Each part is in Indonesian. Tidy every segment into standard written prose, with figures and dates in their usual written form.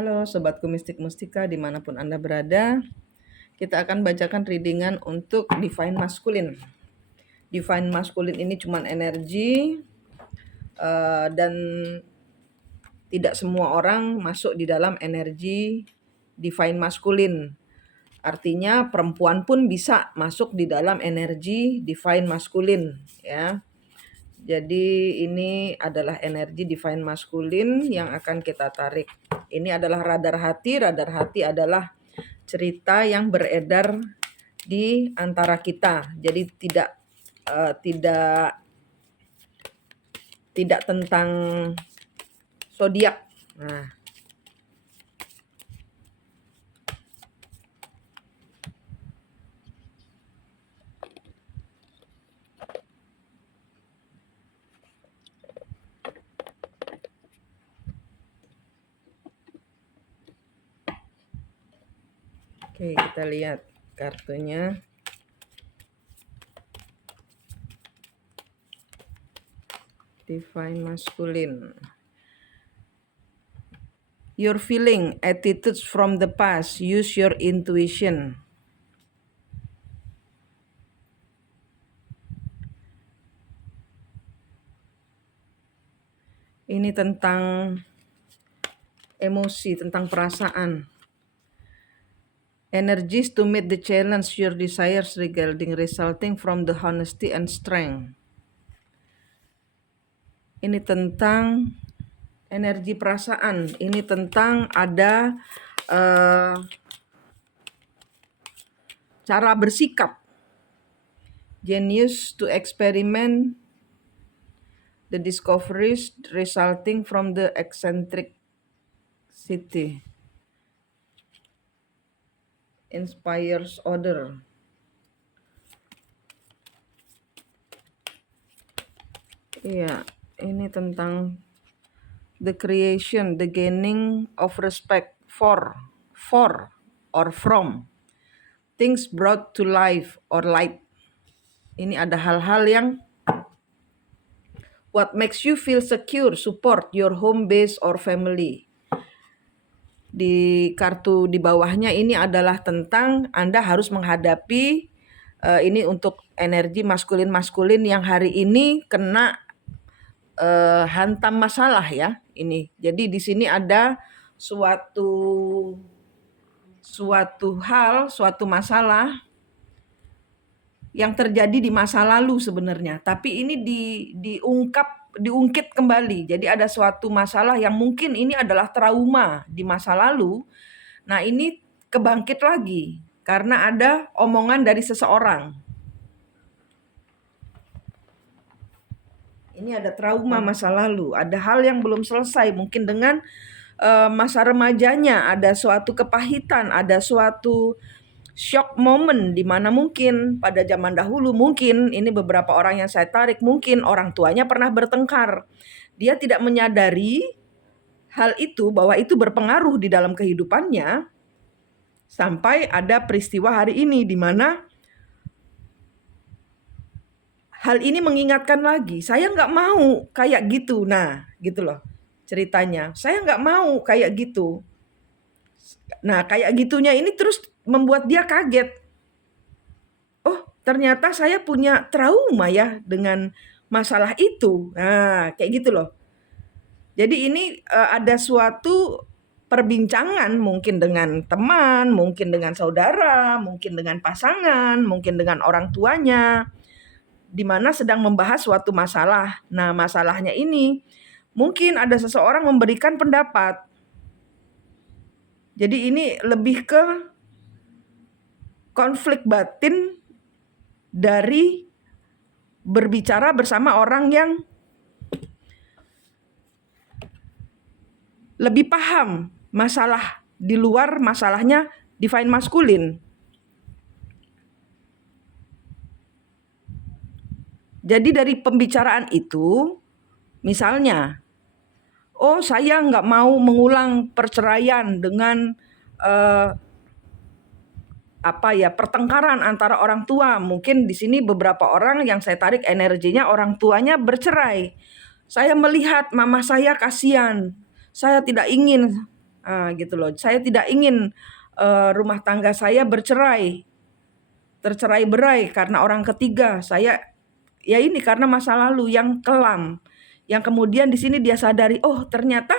Halo Sobatku Mistik Mustika dimanapun Anda berada, kita akan bacakan readingan untuk Divine Masculine. Divine Masculine ini cuma energi dan tidak semua orang masuk di dalam energi Divine Masculine. Artinya perempuan pun bisa masuk di dalam energi Divine Masculine ya. Jadi ini adalah energi Divine Masculine yang akan kita tarik. Ini adalah radar hati. Radar hati adalah cerita yang beredar di antara kita. Jadi tidak tentang zodiak. Nah, oke, kita lihat kartunya. Divine Masculine. Your feeling, attitudes from the past, use your intuition. Ini tentang emosi, tentang perasaan. Energies to meet the challenge your desires regarding resulting from the honesty and strength. Ini tentang energi perasaan. Ini tentang ada cara bersikap. Genius to experiment the discoveries resulting from the eccentricity. Inspires other. Iya, ini tentang the creation, the gaining of respect for or from things brought to life or light. Ini ada hal-hal yang what makes you feel secure, support your home base or family. Di kartu di bawahnya ini adalah tentang Anda harus menghadapi ini untuk energi maskulin yang hari ini kena hantam masalah ya ini. Jadi di sini ada suatu hal, suatu masalah yang terjadi di masa lalu sebenarnya, tapi ini diungkit kembali. Jadi ada suatu masalah yang mungkin ini adalah trauma di masa lalu. Nah, ini kebangkit lagi karena ada omongan dari seseorang. Ini ada trauma masa lalu, ada hal yang belum selesai, mungkin dengan masa remajanya, ada suatu kepahitan, ada suatu shock moment di mana mungkin pada zaman dahulu, mungkin ini beberapa orang yang saya tarik, mungkin orang tuanya pernah bertengkar. Dia tidak menyadari hal itu, bahwa itu berpengaruh di dalam kehidupannya, sampai ada peristiwa hari ini di mana hal ini mengingatkan lagi, saya nggak mau kayak gitu. Nah, gitu loh ceritanya. Saya nggak mau kayak gitu. Nah, kayak gitunya ini terus membuat dia kaget. Oh, ternyata saya punya trauma ya dengan masalah itu. Nah, kayak gitu loh. Jadi ini ada suatu perbincangan mungkin dengan teman, mungkin dengan saudara, mungkin dengan pasangan, mungkin dengan orang tuanya, di mana sedang membahas suatu masalah. Nah, masalahnya ini mungkin ada seseorang memberikan pendapat. Jadi ini lebih ke konflik batin dari berbicara bersama orang yang lebih paham masalah di luar masalahnya divine masculine. Jadi dari pembicaraan itu, misalnya, oh saya nggak mau mengulang perceraian dengan pertengkaran antara orang tua. Mungkin di sini beberapa orang yang saya tarik energinya orang tuanya bercerai. Saya melihat mama saya kasihan. Saya tidak ingin Gitu loh. Saya tidak ingin rumah tangga saya tercerai-berai karena orang ketiga. Ya ini karena masa lalu yang kelam. Yang kemudian di sini dia sadari, oh ternyata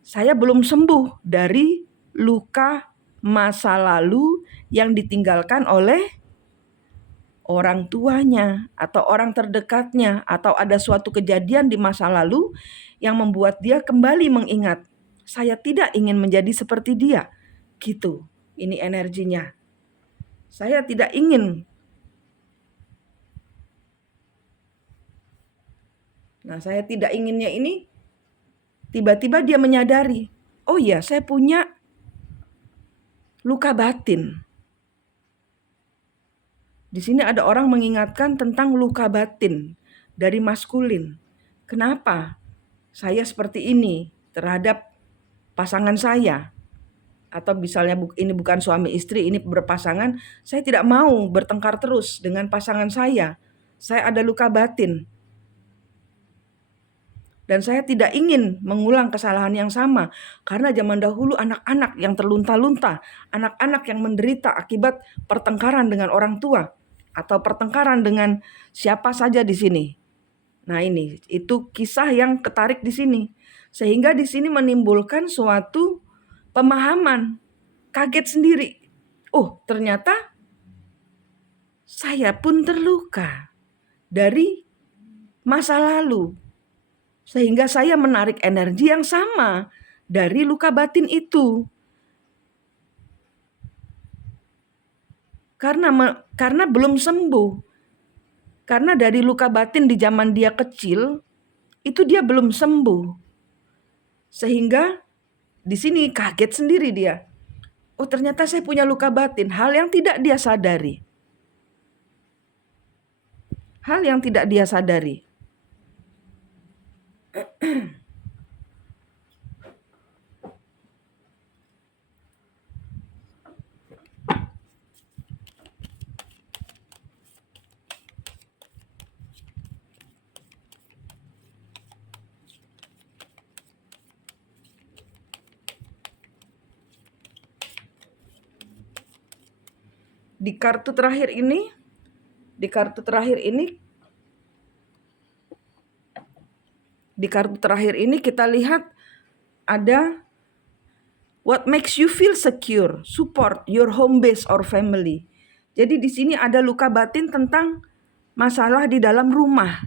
saya belum sembuh dari luka masa lalu yang ditinggalkan oleh orang tuanya atau orang terdekatnya, atau ada suatu kejadian di masa lalu yang membuat dia kembali mengingat, saya tidak ingin menjadi seperti dia. Gitu. Ini energinya. Saya tidak ingin. Nah, saya tidak inginnya ini tiba-tiba dia menyadari, oh iya, saya punya luka batin. Di sini ada orang mengingatkan tentang luka batin dari maskulin. Kenapa saya seperti ini terhadap pasangan saya? Atau misalnya ini bukan suami istri, ini berpasangan, saya tidak mau bertengkar terus dengan pasangan saya. Saya ada luka batin. Dan saya tidak ingin mengulang kesalahan yang sama. Karena zaman dahulu anak-anak yang terlunta-lunta, anak-anak yang menderita akibat pertengkaran dengan orang tua, atau pertengkaran dengan siapa saja di sini. Nah ini, itu kisah yang ketarik di sini. Sehingga di sini menimbulkan suatu pemahaman, kaget sendiri. Oh ternyata saya pun terluka dari masa lalu. Sehingga saya menarik energi yang sama dari luka batin itu. Karena belum sembuh. Karena dari luka batin di zaman dia kecil, itu dia belum sembuh. Sehingga di sini kaget sendiri dia. Oh ternyata saya punya luka batin. Hal yang tidak dia sadari. Hal yang tidak dia sadari. Di kartu terakhir ini kita lihat ada what makes you feel secure, support your home base or family. Jadi di sini ada luka batin tentang masalah di dalam rumah.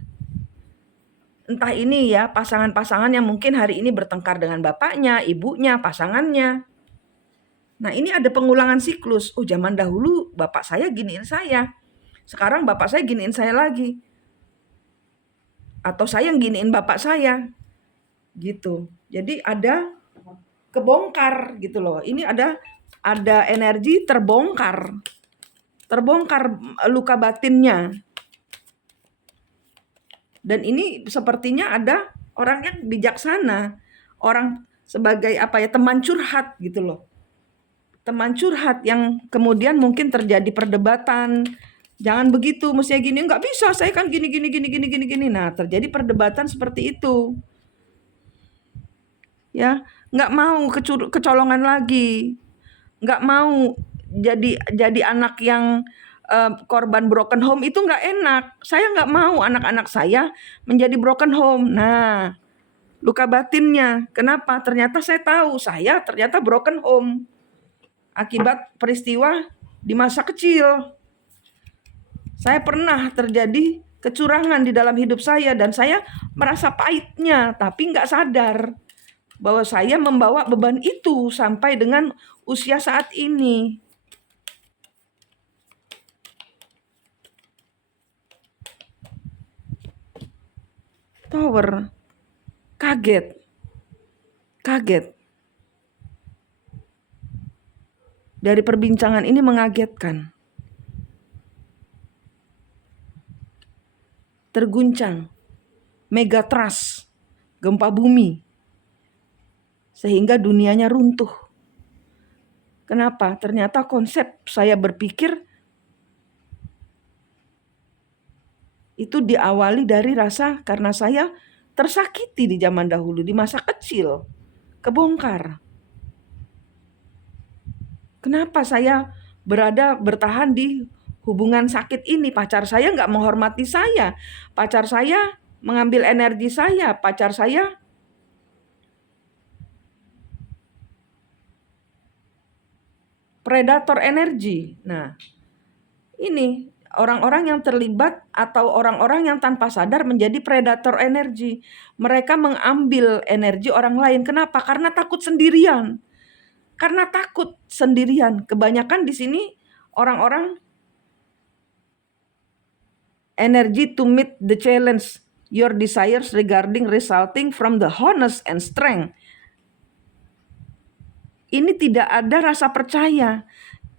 Entah ini ya pasangan-pasangan yang mungkin hari ini bertengkar dengan bapaknya, ibunya, pasangannya. Nah ini ada pengulangan siklus. Oh zaman dahulu bapak saya giniin saya. Sekarang bapak saya giniin saya lagi. Atau saya yang giniin bapak saya. Gitu. Jadi ada kebongkar gitu loh. Ini ada energi terbongkar. Terbongkar luka batinnya. Dan ini sepertinya ada orang yang bijaksana. Orang sebagai teman curhat gitu loh. Teman curhat yang kemudian mungkin terjadi perdebatan. Jangan begitu, mestinya gini, nggak bisa, saya kan gini. Nah, terjadi perdebatan seperti itu. Ya, nggak mau kecolongan lagi. Nggak mau jadi anak yang korban broken home, itu nggak enak. Saya nggak mau anak-anak saya menjadi broken home. Nah, luka batinnya. Kenapa? Ternyata saya tahu saya ternyata broken home. Akibat peristiwa di masa kecil. Saya pernah terjadi kecurangan di dalam hidup saya dan saya merasa pahitnya, tapi nggak sadar bahwa saya membawa beban itu sampai dengan usia saat ini. Tower, kaget. Dari perbincangan ini mengagetkan. Terguncang, megatrust, gempa bumi, sehingga dunianya runtuh. Kenapa? Ternyata konsep saya berpikir itu diawali dari rasa karena saya tersakiti di zaman dahulu, di masa kecil, kebongkar. Kenapa saya bertahan di hubungan sakit ini? Pacar saya nggak menghormati saya. Pacar saya mengambil energi saya. Pacar saya predator energi. Nah, ini orang-orang yang terlibat atau orang-orang yang tanpa sadar menjadi predator energi. Mereka mengambil energi orang lain. Kenapa? Karena takut sendirian. Karena takut sendirian. Kebanyakan di sini orang-orang energy to meet the challenge your desires regarding resulting from the honest and strength. Ini tidak ada rasa percaya.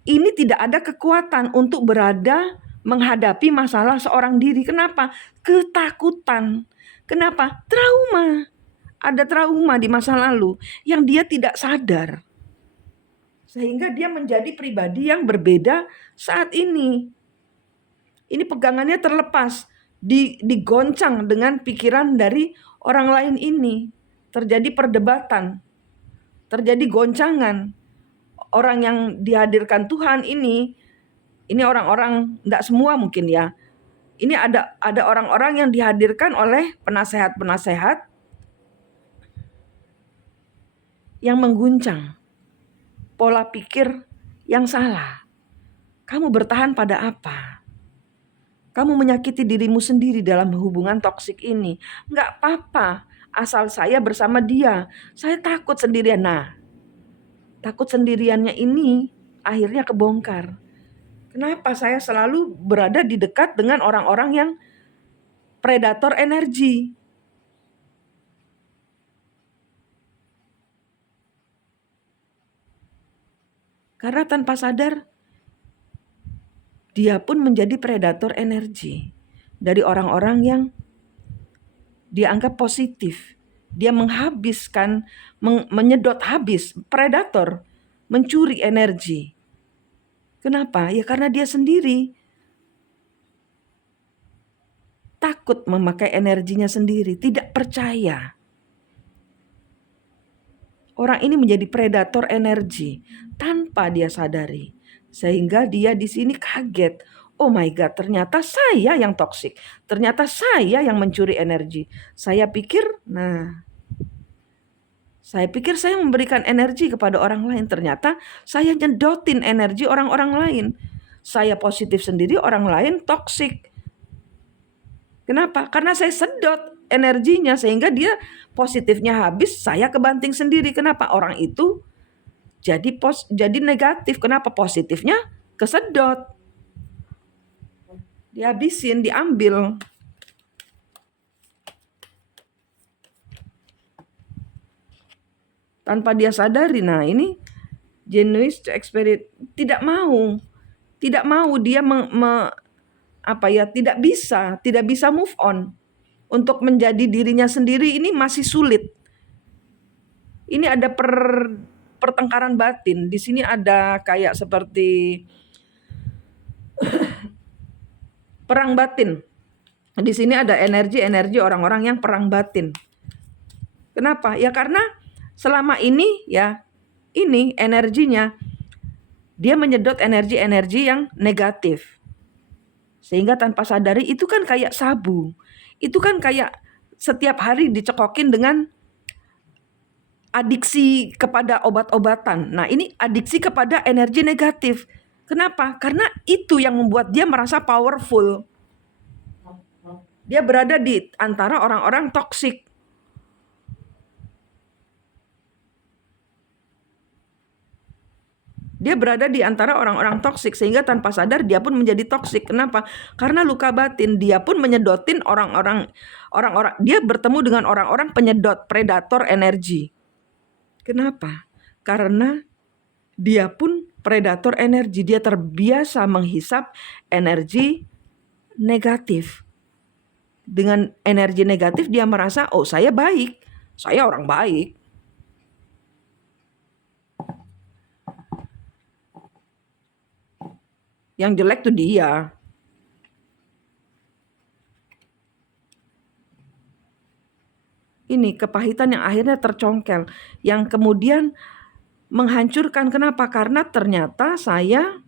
Ini tidak ada kekuatan untuk berada menghadapi masalah seorang diri. Kenapa? Ketakutan. Kenapa? Trauma. Ada trauma di masa lalu yang dia tidak sadar. Sehingga dia menjadi pribadi yang berbeda saat ini. Ini pegangannya terlepas, digoncang dengan pikiran dari orang lain ini. Terjadi perdebatan, terjadi goncangan. Orang yang dihadirkan Tuhan ini orang-orang, enggak semua mungkin ya. Ini ada orang-orang yang dihadirkan oleh penasehat-penasehat yang mengguncang pola pikir yang salah. Kamu bertahan pada apa? Kamu menyakiti dirimu sendiri dalam hubungan toksik ini. Enggak apa-apa, asal saya bersama dia. Saya takut sendirian. Nah, takut sendiriannya ini akhirnya kebongkar. Kenapa saya selalu berada di dekat dengan orang-orang yang predator energi? Karena tanpa sadar dia pun menjadi predator energi dari orang-orang yang dia anggap positif. Dia menghabiskan, menyedot habis, predator, mencuri energi. Kenapa? Ya karena dia sendiri takut memakai energinya sendiri, tidak percaya. Orang ini menjadi predator energi tanpa dia sadari. Sehingga dia di sini kaget. Oh my God, ternyata saya yang toksik. Ternyata saya yang mencuri energi. Saya pikir saya memberikan energi kepada orang lain. Ternyata saya nyedotin energi orang-orang lain. Saya positif sendiri, orang lain toksik. Kenapa? Karena saya sedot energinya sehingga dia positifnya habis, saya kebanting sendiri. Kenapa? Orang itu jadi negatif. Kenapa? Positifnya kesedot. Dihabisin, diambil. Tanpa dia sadari. Nah, ini genuine spirit tidak mau dia tidak bisa move on. Untuk menjadi dirinya sendiri ini masih sulit. Ini ada pertengkaran batin. Di sini ada kayak seperti perang batin. Di sini ada energi orang-orang yang perang batin. Kenapa? Ya karena selama ini ini energinya dia menyedot energi-energi yang negatif. Sehingga tanpa sadari itu kan kayak sabu. Itu kan kayak setiap hari dicekokin dengan adiksi kepada obat-obatan. Nah, ini adiksi kepada energi negatif. Kenapa? Karena itu yang membuat dia merasa powerful. Dia berada di antara orang-orang toksik. Dia berada di antara orang-orang toksik sehingga tanpa sadar dia pun menjadi toksik. Kenapa? Karena luka batin, dia pun menyedotin orang-orang dia bertemu dengan orang-orang penyedot, predator energi. Kenapa? Karena dia pun predator energi, dia terbiasa menghisap energi negatif. Dengan energi negatif dia merasa, oh saya baik, saya orang baik. Yang jelek tuh dia. Ini kepahitan yang akhirnya tercongkel, yang kemudian menghancurkan. Kenapa? Karena ternyata saya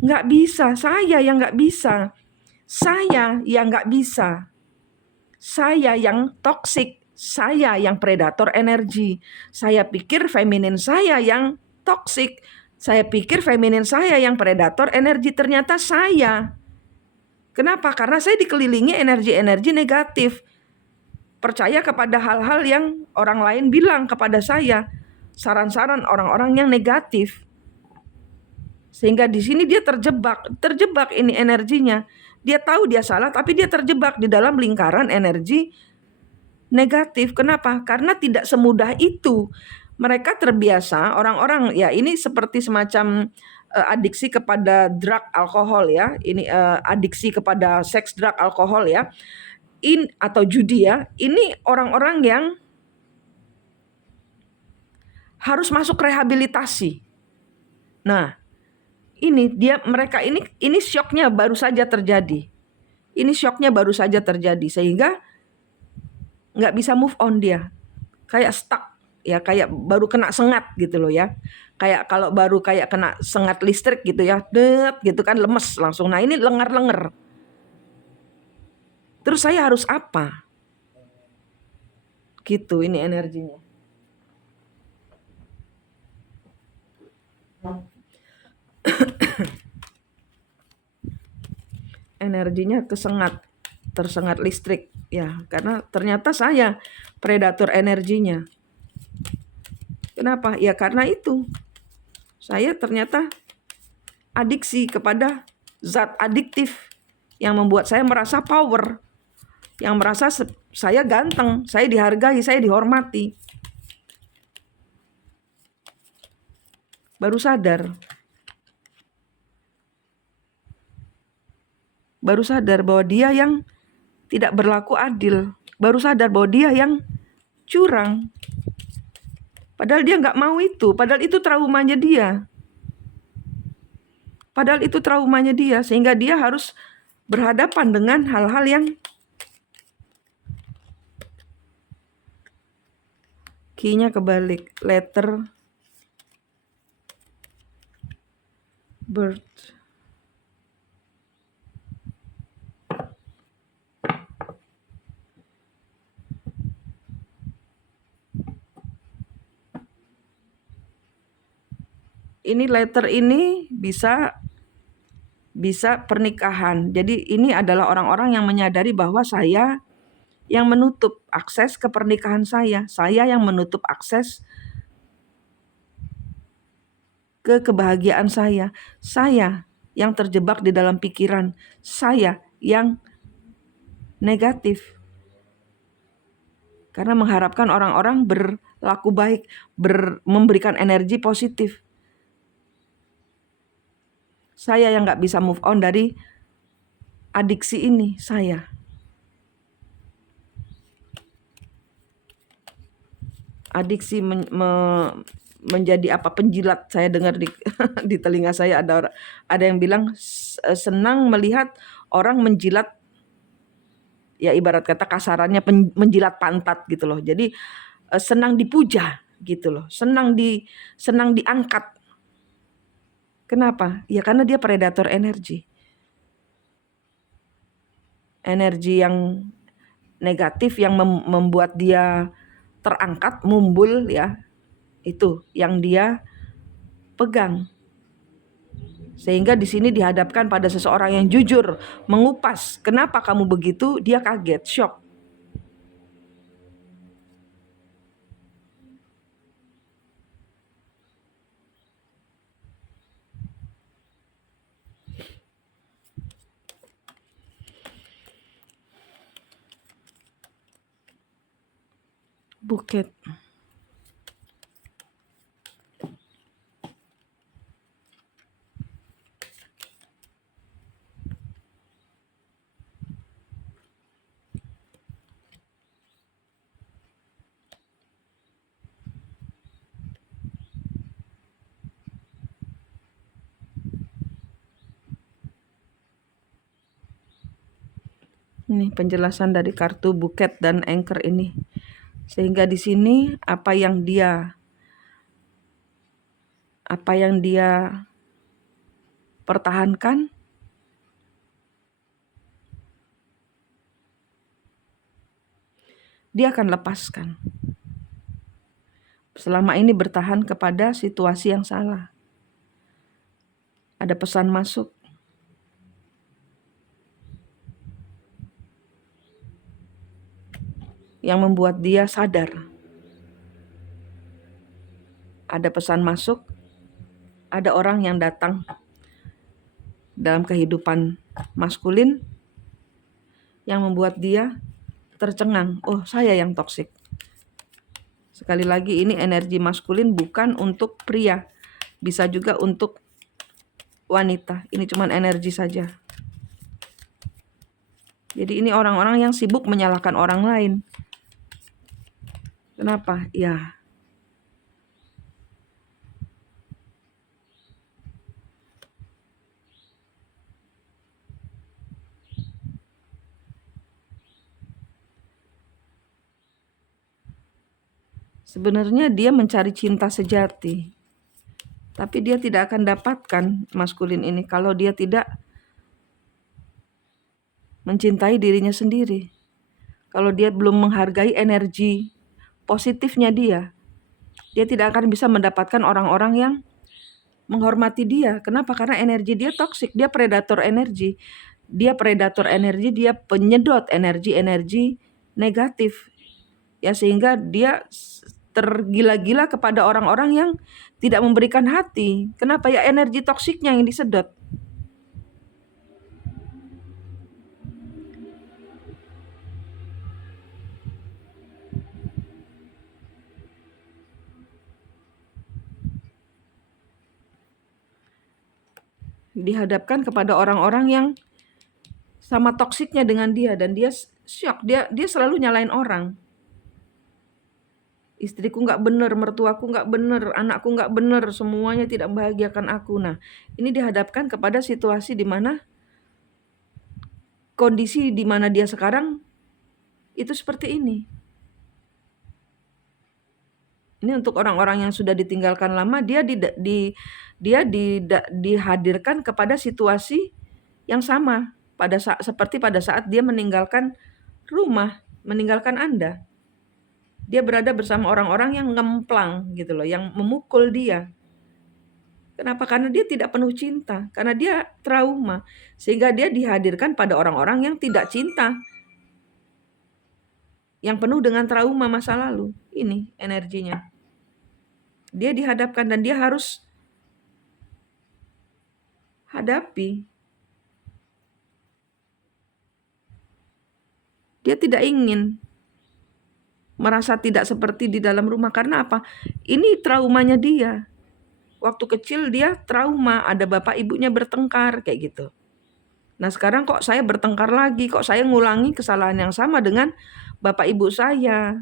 nggak bisa, saya yang nggak bisa, saya yang nggak bisa, saya yang toksik, saya yang predator energi. Saya pikir feminin saya yang toksik, saya pikir feminin saya yang predator energi, ternyata saya. Kenapa? Karena saya dikelilingi energi-energi negatif. Percaya kepada hal-hal yang orang lain bilang kepada saya, saran-saran orang-orang yang negatif. Sehingga di sini dia terjebak ini energinya. Dia tahu dia salah, tapi dia terjebak di dalam lingkaran energi negatif. Kenapa? Karena tidak semudah itu. Mereka terbiasa, orang-orang ya ini seperti semacam adiksi kepada drug alkohol ya. Ini adiksi kepada seks, drug, alkohol ya. Atau judi ya. Ini orang-orang yang harus masuk rehabilitasi. Nah, mereka ini syoknya baru saja terjadi. Ini syoknya baru saja terjadi sehingga nggak bisa move on dia. Kayak stuck ya, kayak baru kena sengat gitu loh ya. Kayak kalau baru kayak kena sengat listrik gitu ya, gitu kan, lemes langsung. Nah, ini lengar-lengar. Terus saya harus apa? Gitu ini energinya. Energinya tersengat listrik ya, karena ternyata saya predator energinya. Kenapa? Ya karena itu saya ternyata adiksi kepada zat adiktif yang membuat saya merasa power, yang merasa saya ganteng, saya dihargai, saya dihormati. Baru sadar bahwa dia yang tidak berlaku adil. Baru sadar bahwa dia yang curang. Padahal dia nggak mau itu. Padahal itu traumanya dia. Sehingga dia harus berhadapan dengan hal-hal yang key-nya kebalik. Letter birth. Ini letter ini bisa pernikahan. Jadi ini adalah orang-orang yang menyadari bahwa saya yang menutup akses ke pernikahan saya. Saya yang menutup akses ke kebahagiaan saya. Saya yang terjebak di dalam pikiran. Saya yang negatif. Karena mengharapkan orang-orang berlaku baik, memberikan energi positif. Saya yang gak bisa move on dari adiksi ini, saya. Adiksi menjadi penjilat. Saya dengar di telinga saya ada yang bilang senang melihat orang menjilat, ya ibarat kata kasarannya menjilat pantat gitu loh. Jadi senang dipuja gitu loh, senang diangkat. Kenapa? Ya karena dia predator energi. Energi yang negatif yang membuat dia terangkat, mumbul ya. Itu yang dia pegang. Sehingga di sini dihadapkan pada seseorang yang jujur, mengupas, kenapa kamu begitu? Dia kaget, shock. Buket. Ini penjelasan dari kartu buket dan anchor ini. Sehingga di sini apa yang dia apa yang dia pertahankan, dia akan lepaskan. Selama ini bertahan kepada situasi yang salah. Ada pesan masuk. Yang membuat dia sadar. Ada pesan masuk, ada orang yang datang dalam kehidupan maskulin yang membuat dia tercengang. Oh, saya yang toksik. Sekali lagi, ini energi maskulin bukan untuk pria. Bisa juga untuk wanita. Ini cuma energi saja. Jadi ini orang-orang yang sibuk menyalahkan orang lain. Kenapa? Ya, sebenarnya dia mencari cinta sejati. Tapi dia tidak akan dapatkan maskulin ini kalau dia tidak mencintai dirinya sendiri. Kalau dia belum menghargai energi positifnya dia tidak akan bisa mendapatkan orang-orang yang menghormati dia. Kenapa? Karena energi dia toksik, dia predator energi. Dia predator energi, dia penyedot energi-energi negatif. Ya, sehingga dia tergila-gila kepada orang-orang yang tidak memberikan hati. Kenapa? Ya, energi toksiknya yang disedot. Dihadapkan kepada orang-orang yang sama toksiknya dengan dia dan dia shock, dia selalu nyalain orang. Istriku nggak bener, mertuaku nggak bener, anakku nggak bener, semuanya tidak membahagiakan aku. Nah, ini dihadapkan kepada situasi di mana kondisi di mana dia sekarang itu seperti ini. Ini untuk orang-orang yang sudah ditinggalkan lama, dia dihadirkan kepada situasi yang sama seperti pada saat dia meninggalkan rumah, meninggalkan Anda. Dia berada bersama orang-orang yang ngemplang gitu loh, yang memukul dia. Kenapa? Karena dia tidak penuh cinta, karena dia trauma. Sehingga dia dihadirkan pada orang-orang yang tidak cinta. Yang penuh dengan trauma masa lalu. Ini energinya. Dia dihadapkan dan dia harus hadapi. Dia tidak ingin merasa tidak seperti di dalam rumah. Karena apa? Ini traumanya dia. Waktu kecil dia trauma, ada bapak ibunya bertengkar kayak gitu. Nah, sekarang kok saya bertengkar lagi, kok saya ngulangi kesalahan yang sama dengan bapak ibu saya.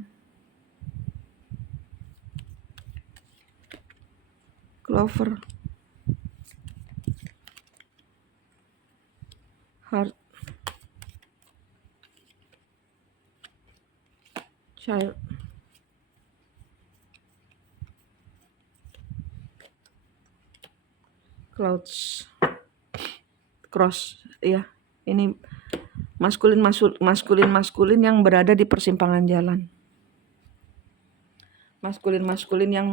Clover. Heart. Child. Clouds. Cross, ya. Ini maskulin yang berada di persimpangan jalan. Maskulin yang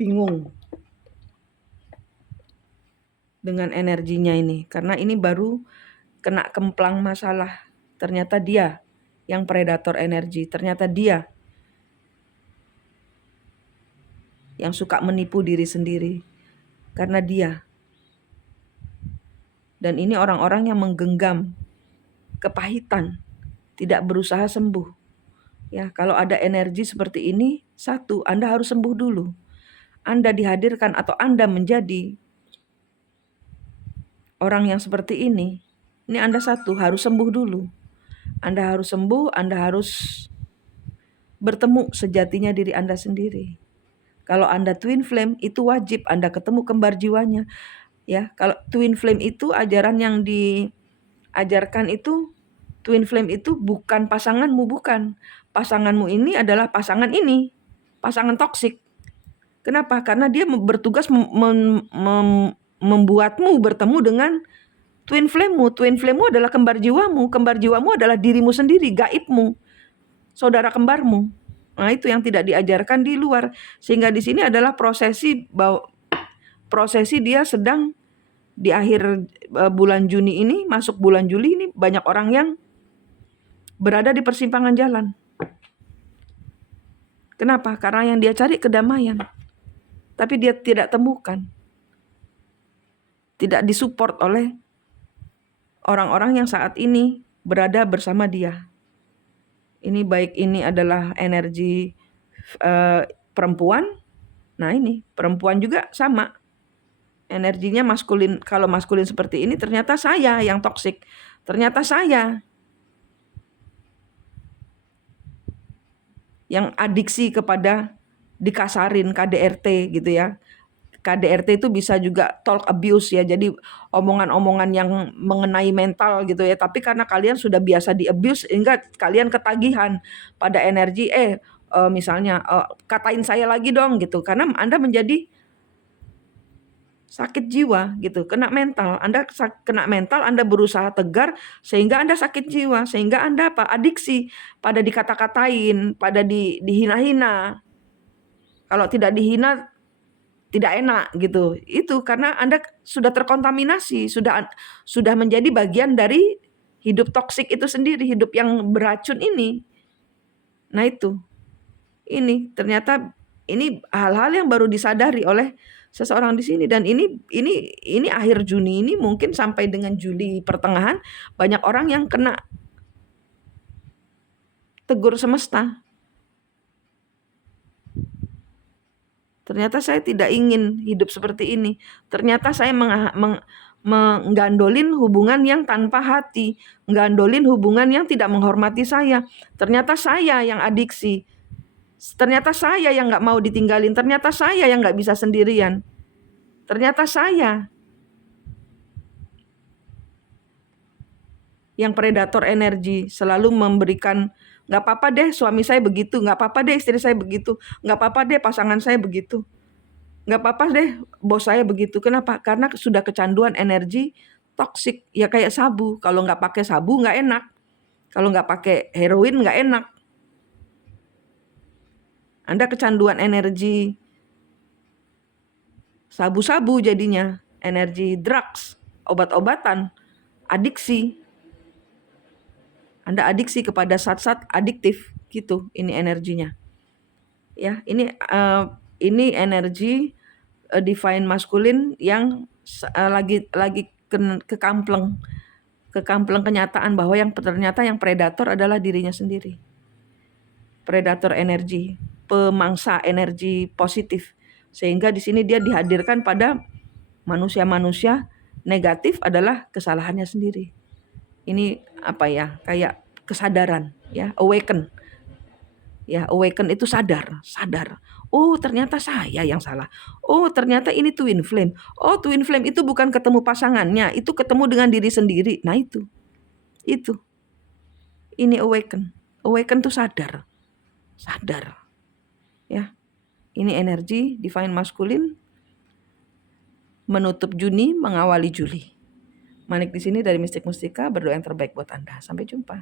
bingung dengan energinya ini, karena ini baru kena kemplang masalah. Ternyata dia yang predator energi, ternyata dia yang suka menipu diri sendiri, karena dia. Dan ini orang-orang yang menggenggam kepahitan, tidak berusaha sembuh. Ya, kalau ada energi seperti ini, satu, Anda harus sembuh dulu. Anda dihadirkan atau Anda menjadi orang yang seperti ini Anda satu, harus sembuh dulu. Anda harus sembuh, Anda harus bertemu sejatinya diri Anda sendiri. Kalau Anda twin flame, itu wajib Anda ketemu kembar jiwanya. Ya, kalau twin flame itu ajaran yang diajarkan itu, twin flame itu bukan pasanganmu, bukan. Pasanganmu ini adalah pasangan ini, pasangan toksik. Kenapa? Karena dia bertugas membuatmu bertemu dengan twin flame-mu. Twin flame-mu adalah kembar jiwamu. Kembar jiwamu adalah dirimu sendiri, gaibmu, saudara kembarmu. Nah, itu yang tidak diajarkan di luar. Sehingga di sini adalah prosesi dia sedang di akhir bulan Juni ini, masuk bulan Juli ini, banyak orang yang berada di persimpangan jalan. Kenapa? Karena yang dia cari kedamaian, tapi dia tidak temukan. Tidak disupport oleh orang-orang yang saat ini berada bersama dia. Ini baik ini adalah energi perempuan. Nah, ini perempuan juga sama. Energinya maskulin. Kalau maskulin seperti ini, ternyata saya yang toksik. Ternyata saya yang adiksi kepada dikasarin, KDRT gitu ya. KDRT itu bisa juga talk abuse ya. Jadi omongan-omongan yang mengenai mental gitu ya. Tapi karena kalian sudah biasa di abuse sehingga kalian ketagihan pada energi misalnya katain saya lagi dong gitu. Karena Anda menjadi sakit jiwa gitu, kena mental. Anda kena mental, Anda berusaha tegar sehingga Anda sakit jiwa, sehingga Anda adiksi pada dikata-katain, pada dihina-hina. Kalau tidak dihina tidak enak gitu. Itu karena Anda sudah terkontaminasi, sudah menjadi bagian dari hidup toksik itu sendiri, hidup yang beracun ini. Nah, itu. Ini ternyata ini hal-hal yang baru disadari oleh seseorang di sini, dan ini akhir Juni ini mungkin sampai dengan Juli pertengahan banyak orang yang kena tegur semesta. Ternyata saya tidak ingin hidup seperti ini. Ternyata saya menggandolin hubungan yang tanpa hati, menggandolin hubungan yang tidak menghormati saya. Ternyata saya yang adiksi. Ternyata saya yang nggak mau ditinggalin. Ternyata saya yang nggak bisa sendirian. Ternyata saya yang predator energi, selalu memberikan, nggak apa-apa deh suami saya begitu, nggak apa-apa deh istri saya begitu, nggak apa-apa deh pasangan saya begitu, nggak apa-apa deh bos saya begitu. Kenapa? Karena sudah kecanduan energi toksik. Ya kayak sabu, kalau nggak pakai sabu nggak enak, kalau nggak pakai heroin nggak enak. Anda kecanduan energi sabu-sabu jadinya, energi drugs, obat-obatan, adiksi. Anda adiksi kepada zat-zat adiktif gitu, ini energinya. Ya, ini energi divine maskulin yang lagi kekampleng kenyataan bahwa yang ternyata yang predator adalah dirinya sendiri. Predator energi, pemangsa energi positif. Sehingga di sini dia dihadirkan pada manusia-manusia negatif adalah kesalahannya sendiri. Ini apa ya? Kayak kesadaran ya, awaken. Ya, awaken itu sadar. Oh, ternyata saya yang salah. Oh, ternyata ini twin flame. Oh, twin flame itu bukan ketemu pasangannya, itu ketemu dengan diri sendiri. Nah, itu. Ini awaken. Awaken itu sadar. Ya. Ini energi divine masculine menutup Juni, mengawali Juli. Manik di sini dari Mistik Mustika, berdoa yang terbaik buat Anda. Sampai jumpa.